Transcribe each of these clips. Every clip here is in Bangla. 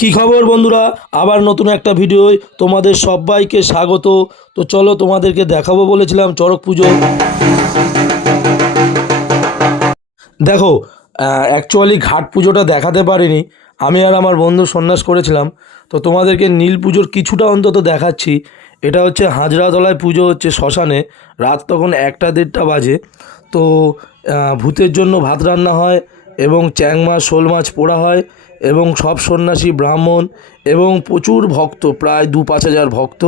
কি খবর বন্ধুরা, আবার নতুন একটা ভিডিওয় তোমাদের সবাইকে স্বাগত। তো চলো তোমাদেরকে দেখাবো বলেছিলাম চড়ক পুজো। দেখো, অ্যাকচুয়ালি ঘাট পুজোটা দেখাতে পারিনি, আমি আর আমার বন্ধু সন্ন্যাস করেছিলাম। তো তোমাদেরকে নীল পুজোর কিছুটা অন্তত দেখাচ্ছি। এটা হচ্ছে হাজরাতলায় পুজো হচ্ছে শ্মশানে, রাত তখন 1টা 1:30 বাজে। তো ভূতের জন্য ভাত রান্না হয় এবং চ্যাং মাছ শোল মাছ পোড়া হয় এবং সব সন্ন্যাসী ব্রাহ্মণ এবং প্রচুর ভক্ত, প্রায় 2-5 হাজার ভক্ত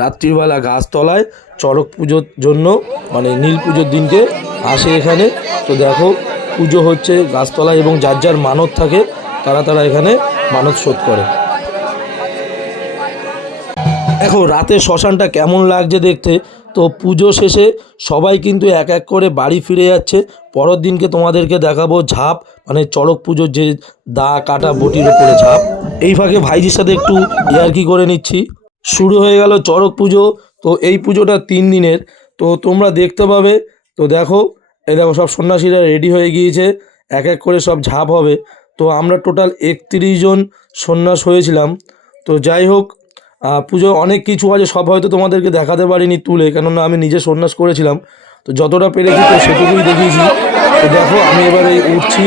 রাত্রিবেলা গাছতলায় চড়ক পুজোর জন্য, মানে নীল পুজোর দিনকে আসে এখানে। তো দেখো, পুজো হচ্ছে গাছতলায় এবং যার যার মানত থাকে তারা এখানে মানত শোধ করে। দেখো রাতে শ্মশানটা কেমন লাগছে দেখতে। তো পুজো শেষে সবাই কিন্তু এক এক করে বাড়ি ফিরে যাচ্ছে। পরের দিনকে তোমাদেরকে দেখাবো ঝাঁপ, মানে চড়ক পুজোর যে দা কাটা বটির উপরে ঝাঁপ। এই ফাঁকে ভাইজির সাথে একটু ইয়ার্কি করে নিচ্ছি। শুরু হয়ে গেল চড়ক পুজো। তো এই পুজোটা 3 দিনের, তো তোমরা দেখতে পাবে। তো দেখো, এই দেখো সব সন্ন্যাসীরা রেডি হয়ে গিয়েছে, এক এক করে সব ঝাঁপ হবে। তো আমরা টোটাল 31 জন সন্ন্যাস হয়েছিলাম। তো যাই হোক, পুজো অনেক কিছু আছে, সব হয়তো তোমাদেরকে দেখাতে পারিনি তুলে, কেননা আমি নিজে সন্ন্যাস করেছিলাম। তো যতটা পেরেছি তো সেটুকুই দেখিয়েছি। তো দেখো আমি এবারে উঠছি,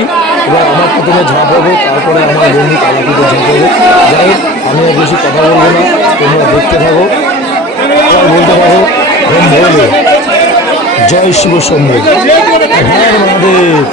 এবার আমার প্রথমে ঝাঁপ হবে, তারপরে আমার বন্ধু তালাপিতে ঝাঁপ হবে। যাই হোক, আমি আর বেশি কথা বলবো না, তোমরা দেখতে থাকো। সবাই বলতে থাকো ওম ভোলে, জয় শিব শম্ভু, হ্যাঁ মহাদেব।